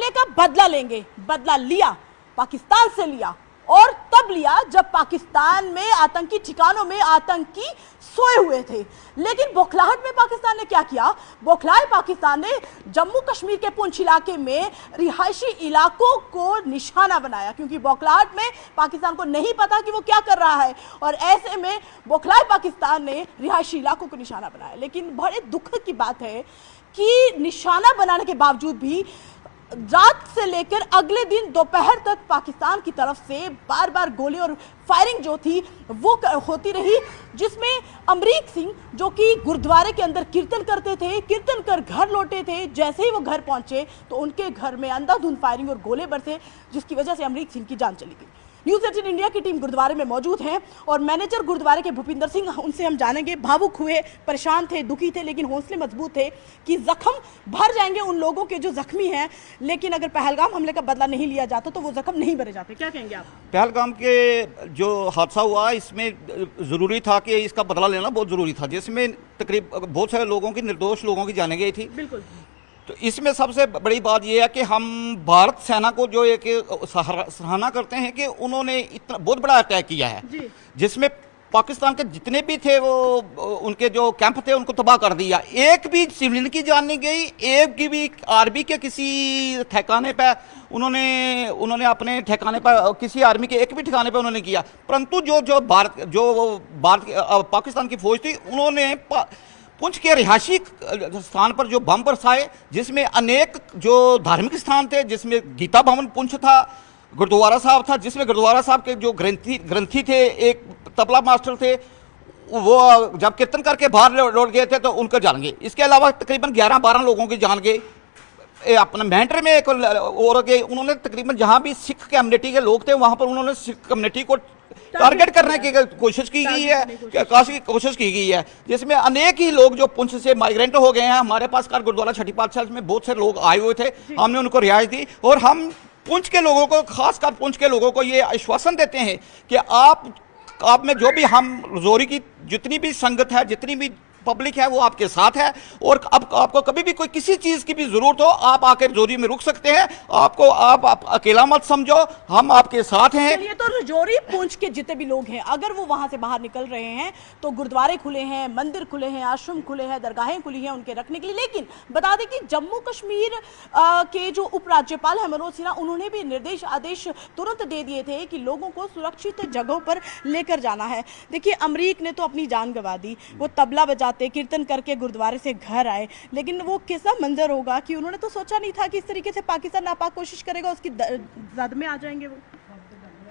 हमले का बदला लेंगे। बदला लिया, पाकिस्तान से लिया, और तब लिया जब पाकिस्तान में आतंकी ठिकानों में आतंकी सोए हुए थे। लेकिन बौखलाहट में पाकिस्तान ने क्या किया? बौखलाए पाकिस्तान ने जम्मू कश्मीर के पुंछ इलाके में रिहायशी इलाकों को निशाना बनाया, क्योंकि बौखलाहट में पाकिस्तान को नहीं पता कि वो क्या कर रहा है, और ऐसे में बौखलाए पाकिस्तान ने रिहायशी इलाकों को निशाना बनाया। लेकिन बड़े दुख की बात है कि निशाना बनाने के बावजूद भी रात से लेकर अगले दिन दोपहर तक पाकिस्तान की तरफ से बार बार गोली और फायरिंग जो थी वो होती रही, जिसमें अमरीक सिंह जो कि गुरुद्वारे के अंदर कीर्तन करते थे, कीर्तन कर घर लौटे थे, जैसे ही वो घर पहुंचे तो उनके घर में अंधाधुंध फायरिंग और गोले बरसे, जिसकी वजह से अमरीक सिंह की जान चली गई। न्यूज़ 18 इंडिया की टीम गुरुद्वारे में मौजूद है और मैनेजर गुरुद्वारे के भूपिंदर सिंह, उनसे हम जानेंगे। भावुक हुए, परेशान थे, दुखी थे, लेकिन हौसले मजबूत थे कि जख्म भर जाएंगे उन लोगों के जो जख्मी हैं, लेकिन अगर पहलगाम हमले का बदला नहीं लिया जाता तो वो जख्म नहीं भरे जाते। क्या कहेंगे आप? पहलगाम के जो हादसा हुआ इसमें ज़रूरी था कि इसका बदला लेना बहुत ज़रूरी था, जिसमें तकरीब बहुत सारे लोगों की, निर्दोष लोगों की जाने गई थी। बिल्कुल। तो इसमें सबसे बड़ी बात यह है कि हम भारत सेना को जो एक सराहना करते हैं कि उन्होंने इतना बहुत बड़ा अटैक किया है, जिसमें पाकिस्तान के जितने भी थे वो उनके जो कैंप थे उनको तबाह कर दिया। एक भी सिविलियन की जान नहीं गई, एक की भी आर्मी के किसी ठिकाने पे उन्होंने अपने ठिकाने पर किसी आर्मी के एक भी ठिकाने पे उन्होंने किया। परंतु जो भारत पाकिस्तान की फौज थी, उन्होंने पुंछ के रिहायशी स्थान पर जो बम बरसाए, जिसमें अनेक जो धार्मिक स्थान थे, जिसमें गीता भवन पुंछ था, गुरुद्वारा साहब था, जिसमें गुरुद्वारा साहब के जो ग्रंथी थे, एक तबला मास्टर थे, वो जब कीर्तन करके बाहर लौट गए थे तो उनका जान गए। इसके अलावा तकरीबन 11-12 लोगों की जान गए। अपना मेंढर में एक और के उन्होंने तकरीबन जहाँ भी सिख कम्युनिटी के लोग थे वहाँ पर उन्होंने सिख कम्युनिटी को टारगेट करने की कोशिश की गई है, जिसमें अनेक ही लोग जो पुंछ से माइग्रेंट हो गए हैं। हमारे पास गुरुद्वारा छठी पातशाह में बहुत से लोग आए हुए थे, हमने उनको रिहाई दी और हम पुंछ के लोगों को, खासकर पुंछ के लोगों को ये आश्वासन देते हैं कि आप में जो भी हम जोरी की जितनी भी संगत है, जितनी भी पब्लिक है, वो आपके साथ है, और अब आपको कभी भी कोई किसी चीज की भी जरूरत हो आप आकर रजौरी में रुक सकते हैं। आप अकेला मत समझो, हम आपके साथ हैं। चलिए, तो रजौरी पुंछ के जितने भी लोग हैं, अगर वो वहां से बाहर निकल रहे हैं तो गुरुद्वारे खुले हैं, मंदिर खुले हैं, आश्रम खुले हैं, दरगाहें खुली हैं उनके रखने के लिए। लेकिन बता दें कि जम्मू कश्मीर के जो उपराज्यपाल है मनोज सिन्हा, उन्होंने भी निर्देश आदेश तुरंत दे दिए थे कि लोगों को सुरक्षित जगहों पर लेकर जाना है। देखिए, अमरीक ने तो अपनी जान गंवा दी, वो तबला बजाते कीर्तन करके गुरुद्वारे से घर आए, लेकिन वो कैसा मंजर होगा कि उन्होंने तो सोचा नहीं था कि इस तरीके से पाकिस्तान नापाक कोशिश करेगा, उसकी जद में आ जाएंगे वो।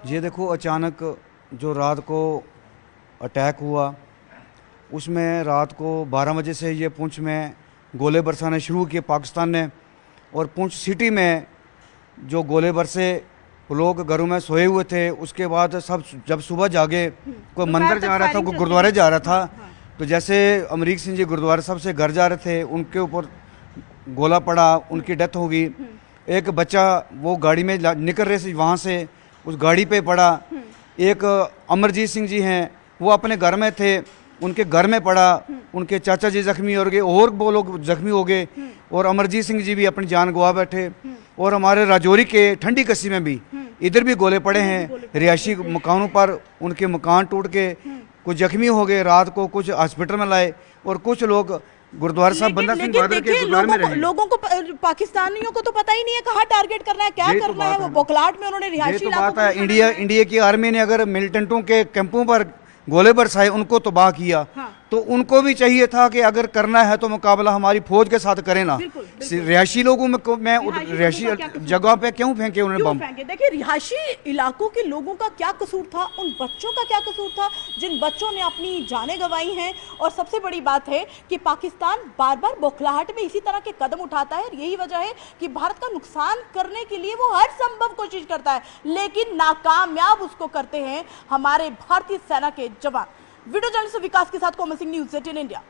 ये देखो, अचानक जो रात को अटैक हुआ, उसमें रात को 12 बजे से ये पुंछ में गोले बरसाने शुरू किए पाकिस्तान ने, और पुंछ सिटी में जो गोले बरसे, लोग घरों में सोए हुए थे। उसके बाद सब जब सुबह जागे, कोई मंदिर जा रहा था, कोई गुरुद्वारे जा रहा था, तो जैसे अमरीक सिंह जी गुरुद्वारा साहब से घर जा रहे थे, उनके ऊपर गोला पड़ा, उनकी डेथ हो गई। एक बच्चा वो गाड़ी में निकल रहे से वहाँ से उस गाड़ी पे पड़ा। एक अमरजीत सिंह जी हैं, वो अपने घर में थे, उनके घर में पड़ा, उनके चाचा जी जख्मी हो गए और वो लोग जख्मी हो गए, और अमरजीत सिंह जी भी अपनी जान गवा बैठे। और हमारे राजौरी के ठंडी कस्सी में भी इधर भी गोले पड़े हैं रिहायशी मकानों पर, उनके मकान टूट के कुछ जख्मी हो गए। रात को कुछ हॉस्पिटल में लाए और कुछ लोग गुरुद्वारा साहब बंदा सिंह बहादुर के गुरुद्वारे में रहे। लोगों को, पाकिस्तानियों को तो पता ही नहीं है कहाँ टारगेट करना है, क्या करना है। वो बौखलाहट में उन्होंने रिहायशी इलाकों को, इंडिया की आर्मी ने अगर मिलिटेंटों के कैंपों पर गोले बरसाए, उनको तबाह किया, तो उनको भी चाहिए था कि अगर करना है तो मुकाबला हमारी फौज के साथ करें ना। रिहायशी लोगों में रिहायशी जगह पे क्यों फेंके उन्होंने बम? देखिए, रिहायशी इलाकों के लोगों का क्या कसूर था, उन बच्चों का क्या कसूर था जिन बच्चों ने अपनी जानें गंवाई हैं। और सबसे बड़ी बात है कि पाकिस्तान बार बार बौखलाहट में इसी तरह के कदम उठाता है, यही वजह है कि भारत का नुकसान करने के लिए वो हर संभव कोशिश करता है, लेकिन नाकामयाब उसको करते हैं हमारे भारतीय सेना के जवान। वीडियो जर्नलिस्ट विकास के साथ कोमल सिंह, न्यूज़ 18 इंडिया।